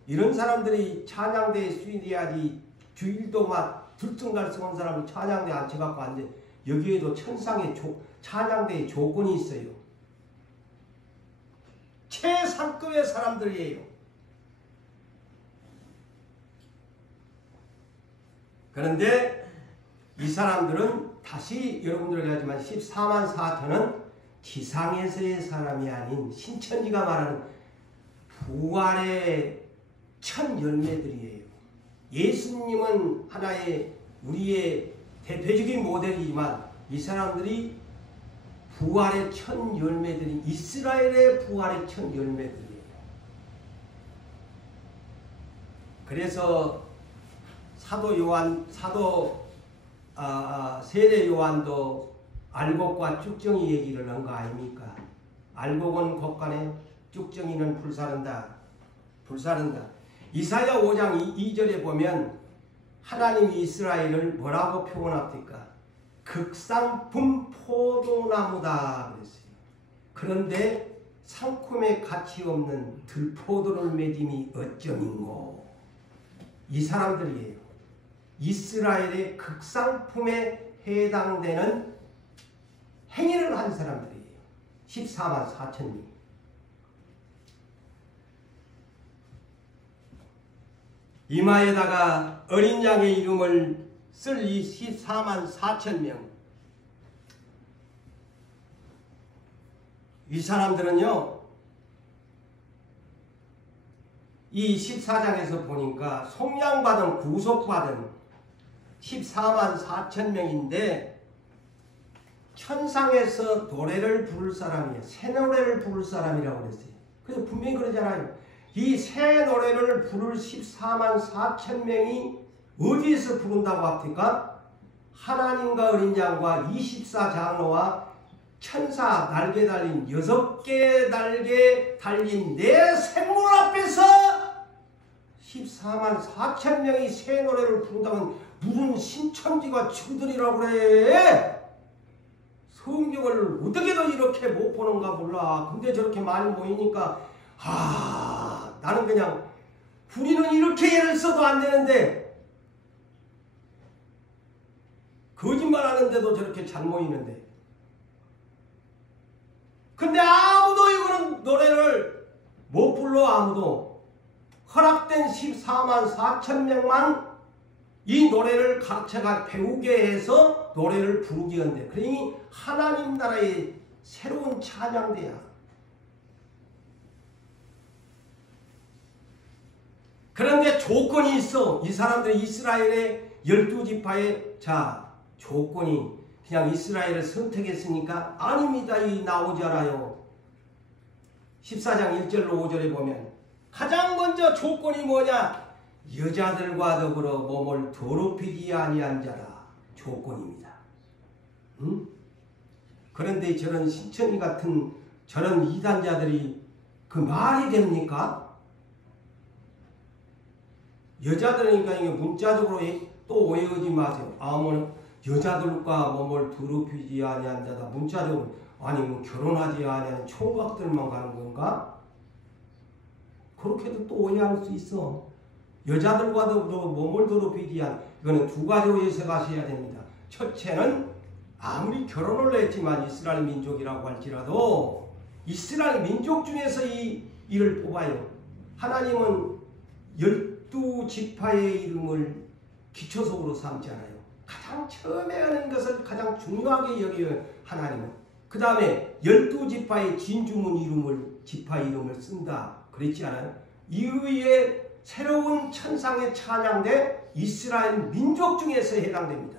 이런 사람들이 찬양대에 수인해야지. 주일도 막 들쭉날쭉한 사람을 찬양대에 앉혀갖고 앉아. 여기에도 천상의 찬양대의 조건이 있어요. 최상급의 사람들이에요. 그런데 이 사람들은 다시 여러분들 하지만 14만 4천은 지상에서의 사람이 아닌 신천지가 말하는 부활의 첫 열매들이에요. 예수님은 하나의 우리의 대표적인 모델이지만 이 사람들이 부활의 첫 열매들이 이스라엘의 부활의 첫 열매들이에요. 그래서 세례 요한도 알곡과 쭉정이 얘기를 한 거 아닙니까? 알곡은 곡간에 쭉정이는 불사른다. 이사야 5장 2절에 보면 하나님이 이스라엘을 뭐라고 표현합니까? 극상품 포도나무다 그랬어요. 그런데 상품에 가치 없는 들포도를 맺음이 어쩌민고. 이 사람들이에요. 이스라엘의 극상품에 해당되는 행위를 한 사람들이에요. 14만 4천 명. 이마에다가 어린 양의 이름을 쓸 이 14만 4천 명. 이 사람들은요, 이 14장에서 보니까 속량받은 구속받은 14만 4천 명인데 천상에서 노래를 부를 사람이에요. 새 노래를 부를 사람이라고 그랬어요. 그래서 분명히 그러잖아요. 이 새 노래를 부를 14만 4천 명이 어디에서 부른다고 합니까? 하나님과 어린 양과 24장로와 천사 날개 달린 6개 날개 달린 내 생물 앞에서 14만 4천 명이 새 노래를 부른다면 무슨 신천지가 친구들이라고 그래. 성경을 어떻게도 이렇게 못 보는가 몰라. 근데 저렇게 많이 모이니까 나는 그냥 우리는 이렇게 예를 써도 안 되는데 거짓말 하는데도 저렇게 잘 모이는데, 근데 아무도 이거는 노래를 못 불러. 아무도. 허락된 14만 4천 명만 이 노래를 각자가 배우게 해서 노래를 부르게 한대. 그러니 하나님 나라의 새로운 찬양대야. 그런데 조건이 있어. 이 사람들이 이스라엘의 12지파의 조건이 그냥 이스라엘을 선택했으니까 아닙니다. 이 나오지 않아요. 14장 1절로 5절에 보면 가장 먼저 조건이 뭐냐? 여자들과 더불어 몸을 더럽히지 아니한 자라. 조건입니다. 그런데 저런 신천지 같은 저런 이단자들이 그 말이 됩니까? 여자들이니까 이게 문자적으로 또 오해하지 마세요. 뭐 여자들과 몸을 더럽히지 아니한 자다. 문자적으로 아니 뭐 결혼하지 아니한 총각들만 가는 건가? 그렇게도 또 오해할 수 있어. 여자들과도 몸을 더럽히지 않. 이거는 두 가지로 해석하셔야 됩니다. 첫째는 아무리 결혼을 했지만 이스라엘 민족이라고 할지라도 이스라엘 민족 중에서 이를 뽑아요. 하나님은 12지파의 이름을 기초속으로 삼잖아요. 가장 처음에 하는 것을 가장 중요하게 여기요 하나님은. 그 다음에 12지파의 진주문 지파 이름을 쓴다 그랬지 않아요? 이후에 새로운 천상의 찬양대 이스라엘 민족 중에서 해당됩니다.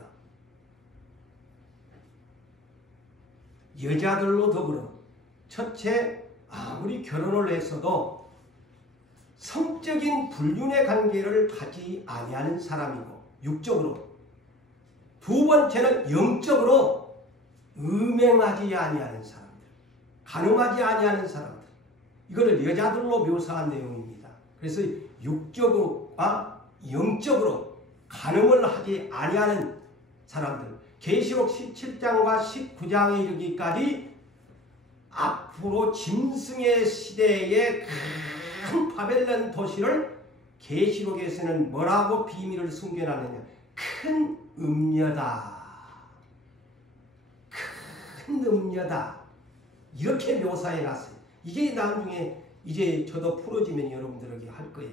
여자들로 더불어 첫째, 아무리 결혼을 했어도 성적인 불륜의 관계를 가지 아니하는 사람이고 육적으로, 두 번째는 영적으로 음행하지 아니하는 사람들, 간음하지 아니하는 사람들, 이거를 여자들로 묘사한 내용입니다. 그래서 육적으로와 영적으로 간음을 하지 아니하는 사람들, 계시록 17장과 19장에 이르기까지 앞으로 짐승의 시대의 큰 바벨론 도시를 계시록에서는 뭐라고 비밀을 숨겨놨느냐? 큰 음녀다. 큰 음녀다. 이렇게 묘사해놨어요. 이게 나중에 이제 저도 풀어지면 여러분들에게 할 거예요.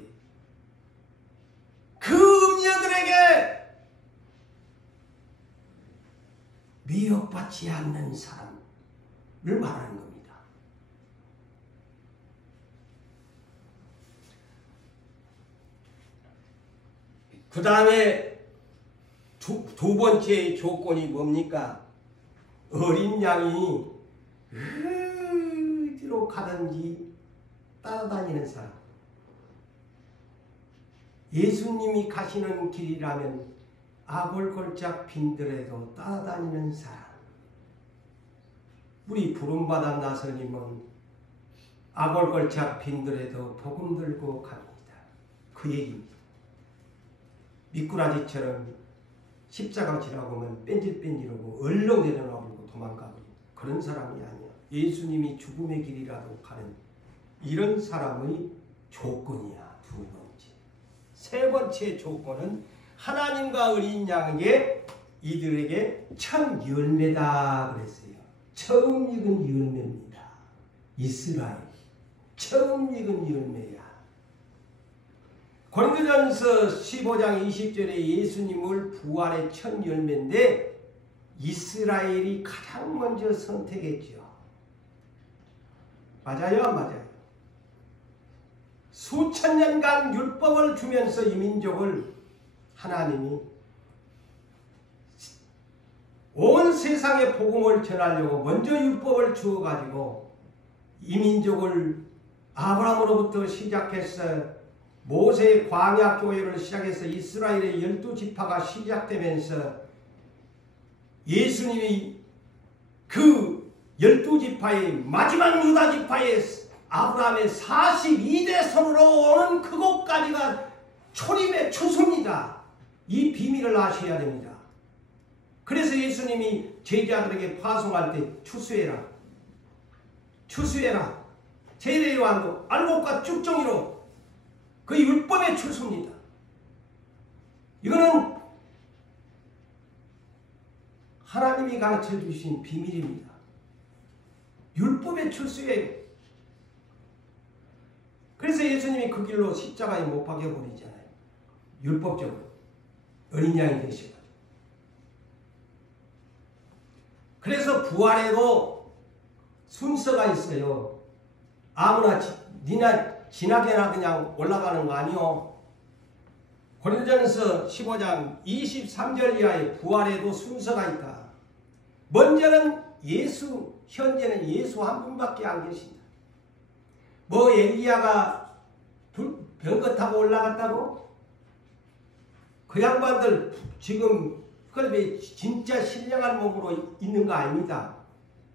그 음녀들에게 미혹받지 않는 사람을 말하는 겁니다. 그 다음에 두 번째 조건이 뭡니까? 어린 양이 어디로 가든지 따라다니는 사람. 예수님이 가시는 길이라면 아골골짝 빈들에도 따라다니는 사람. 우리 부름받은 나선임은 아골골짝 빈들에도 복음 들고 갑니다. 그 얘기입니다. 미꾸라지처럼 십자가 지나고 오면 뺀질뺀질하고 얼렁 내려놔버리고 도망가버리고 그런 사람이 아니야. 예수님이 죽음의 길이라도 가는 이런 사람의 조건이야. 두 번째. 세 번째 조건은 하나님과 어린 양에게 이들에게 첫 열매다 그랬어요. 처음 익은 열매입니다. 이스라엘 처음 익은 열매야. 고린도전서 15장 20절에 예수님을 부활의 첫 열매인데 이스라엘이 가장 먼저 선택했죠. 맞아요? 안 맞아요? 수천 년간 율법을 주면서 이 민족을 하나님이 온 세상에 복음을 전하려고 먼저 율법을 주어가지고 이 민족을 아브라함으로부터 시작해서 모세의 광야교회를 시작해서 이스라엘의 12지파가 시작되면서 예수님이 그 12지파의 마지막 유다지파의 아브라함의 42대 손으로 오는 그곳까지가 초림의 추수입니다. 이 비밀을 아셔야 됩니다. 그래서 예수님이 제자들에게 파송할 때 추수해라. 추수해라. 세례 요한도 알곡과 쭉정이로 그 율법의 추수입니다. 이거는 하나님이 가르쳐 주신 비밀입니다. 율법의 추수예요. 그래서 예수님이 그 길로 십자가에 못 박여버리잖아요. 율법적으로. 어린 양이 되시고. 그래서 부활에도 순서가 있어요. 아무나 니나 지나게나 그냥 올라가는 거 아니요. 고린도전서 15장 23절 이하에 부활에도 순서가 있다. 먼저는 예수, 현재는 예수 한 분밖에 안 계신다. 뭐 엘리야가 병거 타고 올라갔다고? 그 양반들 지금 그런데 진짜 신령한 몸으로 있는 거 아닙니다.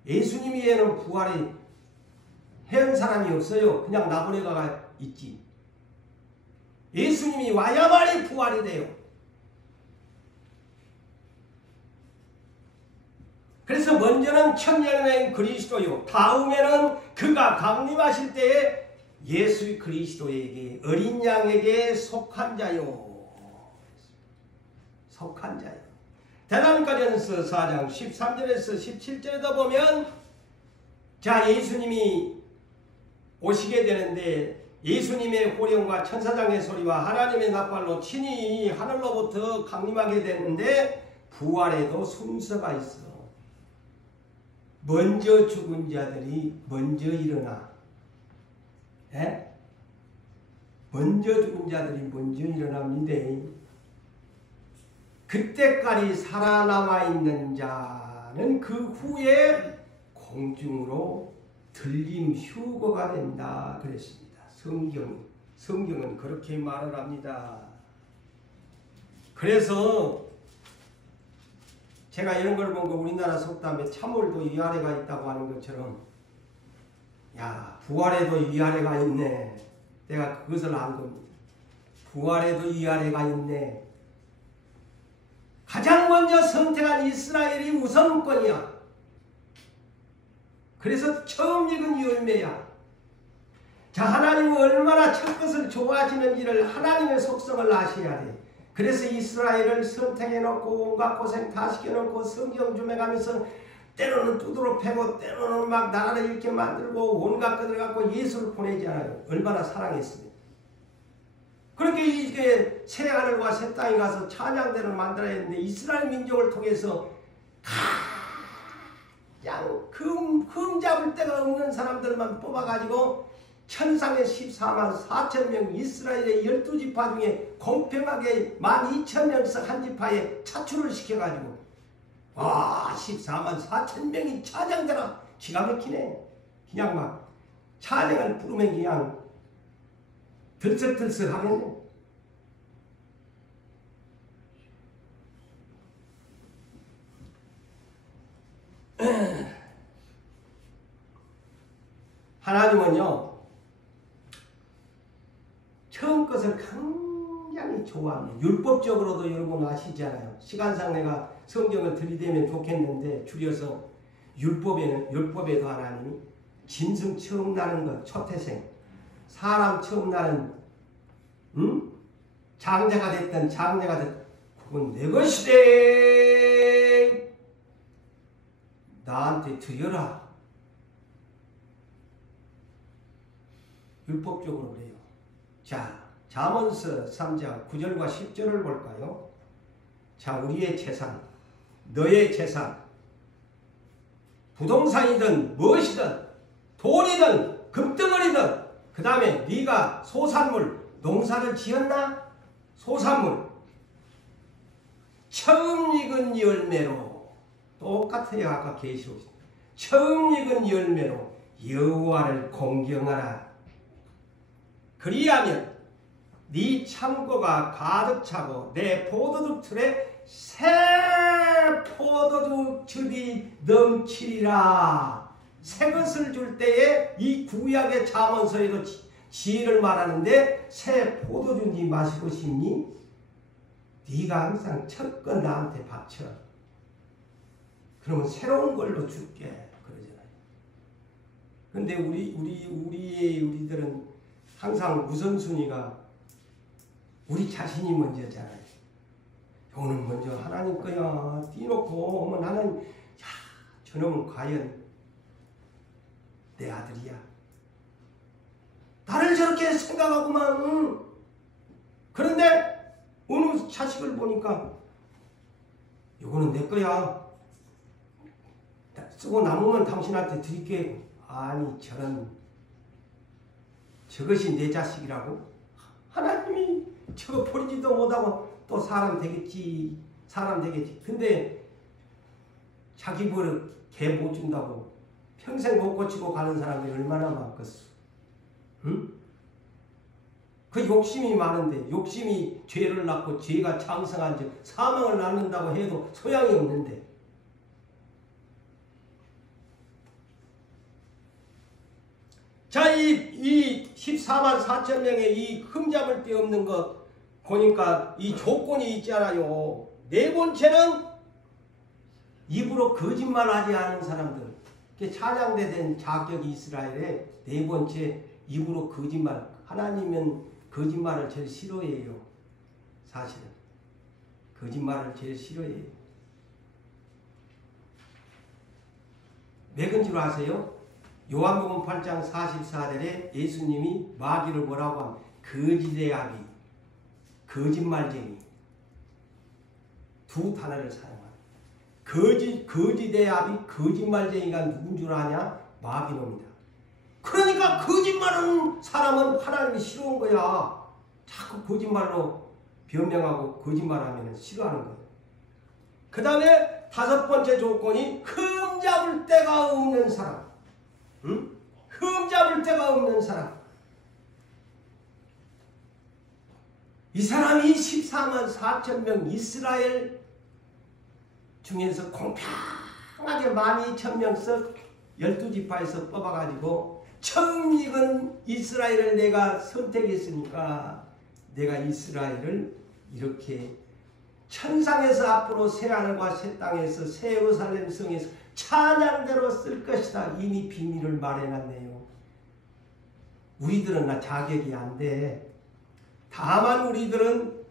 예수님 외에는 부활이 해온 사람이 없어요. 그냥 나보내가 있지. 예수님이 와야만이 부활이 돼요. 그래서 먼저는 천년의 그리스도요. 다음에는 그가 강림하실 때에 예수 그리스도에게 어린 양에게 속한 자요. 속한 자요. 대사로니가전서 4장 13절에서 17절에도 보면 자 예수님이 오시게 되는데 예수님의 호령과 천사장의 소리와 하나님의 납발로 친히 하늘로부터 강림하게 되는데 부활에도 순서가 있어. 먼저 죽은 자들이 먼저 일어나. 에? 먼저 죽은 자들이 먼저 일어납니다. 그때까지 살아남아 있는 자는 그 후에 공중으로 들림 휴거가 된다 그랬습니다. 성경은 그렇게 말을 합니다. 그래서 제가 이런 걸 보고 우리나라 속담에 참을도 위아래가 있다고 하는 것처럼, 야, 부활에도 위아래가 있네. 내가 그것을 안 겁니다. 부활에도 위아래가 있네. 가장 먼저 선택한 이스라엘이 우선권이야. 그래서 처음 익은 열매야. 자, 하나님은 얼마나 첫 것을 좋아하시는지를, 하나님의 속성을 아셔야 돼. 그래서 이스라엘을 선택해놓고 온갖 고생 다 시켜놓고 성경 좀 해가면서 때로는 두드러 패고 때로는 막 나라를 이렇게 만들고 온갖 것을 갖고 예수를 보내지 않아요. 얼마나 사랑했습니다. 그렇게 이게 새 하늘과 새 땅에 가서 찬양대를 만들어야 했는데, 이스라엘 민족을 통해서 가장 금 잡을 데가 없는 사람들만 뽑아가지고 천상의 14만 4천 명, 이스라엘의 12지파 중에 공평하게 12,000명씩 한 지파에 차출을 시켜가지고, 와, 14만 4천 명이 찬양대라. 기가 막히네. 그냥 막 찬양을 부르면 그냥 들썩들썩 하겠네. 하나님은요, 처음 것을 굉장히 좋아합니다. 율법적으로도 여러분 아시잖아요. 시간상 내가 성경을 들이대면 좋겠는데, 줄여서 율법에도 하나님이 짐승 처음 나는 것, 초태생, 사람 처음 나는 장자가 됐든 장녀가 됐든 그건 내 것이래. 나한테 드려라. 율법적으로 그래요. 자, 잠언서 3장 9절과 10절을 볼까요? 자, 우리의 재산, 너의 재산, 부동산이든 무엇이든 돈이든 금덩어리든, 그 다음에 네가 소산물, 농사를 지었나? 소산물, 처음 익은 열매로, 똑같아요. 아까 계시록 처음 익은 열매로 여호와를 공경하라. 그리하면 네 창고가 가득 차고 내 포도주 틀에 새 포도주 즙이 넘치리라. 새 것을 줄 때에 이 구약의 잠언서에도 지혜를 말하는데, 새 포도주 네 마시고 싶니? 네가 항상 첫 건 나한테 바쳐. 그러면 새로운 걸로 줄게. 그러잖아요. 근데 우리들은 항상 우선순위가 우리 자신이 먼저잖아요. 요는 먼저 하나님 거야. 띄놓고 오면 나는, 야, 저놈은 과연 내 아들이야. 나를 저렇게 생각하고만. 그런데 어느 자식을 보니까 요거는 내 거야. 쓰고 남으면 당신한테 드릴게. 아니, 저것이 내 자식이라고? 하나님이 저거 버리지도 못하고 또 사람 되겠지. 근데 자기 버릇 개 못 준다고 평생 못 고치고 가는 사람이 얼마나 많겠어. 응? 그 욕심이 많은데, 욕심이 죄를 낳고 죄가 장성한 즉 사망을 낳는다고 해도 소양이 없는데, 자, 이 14만 4천 명의 이 흠잡을 데 없는 것 보니까 이 조건이 있잖아요. 네 번째는 입으로 거짓말하지 않은 사람들. 찬양대 된 자격이 이스라엘의 네 번째, 입으로 거짓말. 하나님은 거짓말을 제일 싫어해요. 사실은 거짓말을 제일 싫어해요. 왜 그런 줄 아세요? 요한복음 8장 44절에 예수님이 마귀를 뭐라고 하면 거짓의 아비, 거짓말쟁이, 두 단어를 사용합니다. 거짓의 아비 거짓말쟁이가 누군 줄 아냐? 마귀놈이다. 그러니까 거짓말하는 사람은 하나님이 싫어한 거야. 자꾸 거짓말로 변명하고 거짓말하면 싫어하는 거예요. 그 다음에 5번째 조건이 흠잡을 데가 없는 사람. 응? 흠잡을 데가 없는 사람. 이 사람이 14만 4천 명 이스라엘 중에서 공평하게 12,000명씩 12지파에서 뽑아가지고 처음 익은 이스라엘을 내가 선택했으니까 내가 이스라엘을 이렇게 천상에서 앞으로 새하늘과 새 땅에서 새 예루살렘 성에서 찬양대로 쓸 것이다. 이미 비밀을 말해놨네요. 우리들은 나 자격이 안 돼. 다만 우리들은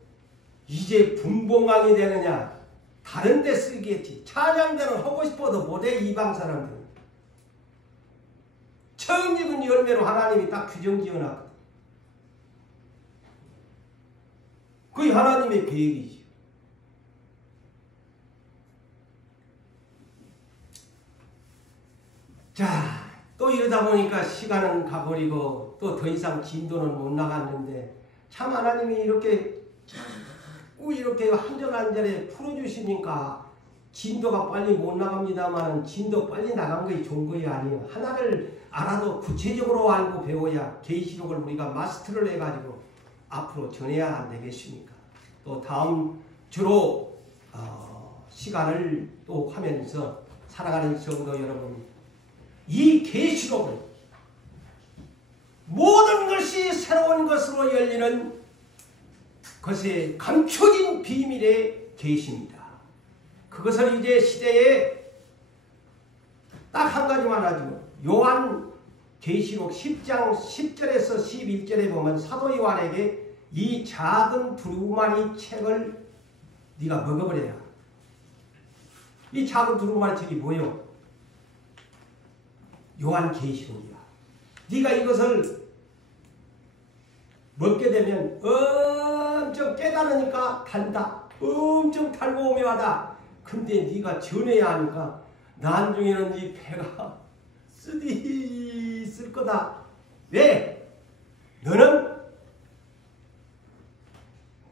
이제 분봉왕이 되느냐 다른 데 쓰겠지. 찬양대는 하고 싶어도 못해. 이방 사람들은 처음 익은 열매로 하나님이 딱 규정 지어놨거든. 그게 하나님의 계획이지. 자, 또 이러다 보니까 시간은 가버리고 또 더 이상 진도는 못 나갔는데 참 하나님이 이렇게 자꾸 이렇게 한 절 한 절에 풀어주시니까 진도가 빨리 못 나갑니다만 진도 빨리 나간 것이 좋은 것이 아니에요. 하나를 알아도 구체적으로 알고 배워야 계시록을 우리가 마스터를 해가지고 앞으로 전해야 안 되겠습니까? 또 다음 주로 시간을 또 하면서 살아가는 성도 여러분, 이 계시록을 모든 것이 새로운 것으로 열리는 것에 감춰진 비밀의 계시입니다. 그것을 이제 시대에 딱 한 가지만 하죠. 요한 계시록 10장 10절에서 11절에 보면 사도 요한에게 이 작은 두루마리 책을 네가 먹어버려라. 이 작은 두루마리 책이 뭐예요? 요한 계시록이야. 네가 이것을 먹게 되면 엄청 깨달으니까 단다. 엄청 달고 오묘하다. 근데 네가 전해야 하니까 나중에는 네 배가 쓰디 있을 거다. 왜? 너는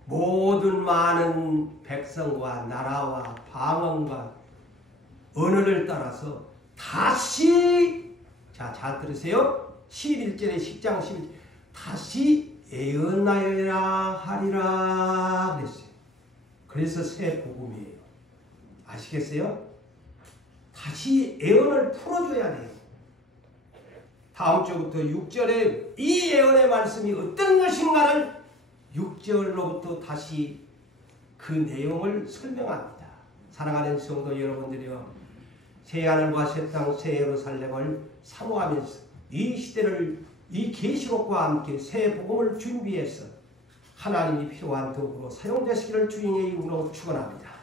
모든 많은 백성과 나라와 방언과 언어를 따라서 다시, 자, 잘 들으세요. 11절에 10장 11절 다시 예언하여야 하리라 그랬어요. 그래서 새 복음이에요. 아시겠어요? 다시 예언을 풀어줘야 돼요. 다음 주부터 6절에 이 예언의 말씀이 어떤 것인가를 6절로부터 다시 그 내용을 설명합니다. 사랑하는 성도 여러분들이여, 새하늘과 새 땅 새 예루살렘을 사모하면서 이 시대를 이 계시록과 함께 새 복음을 준비해서 하나님이 필요한 도구로 사용되시기를 주님의 이름으로 축원합니다.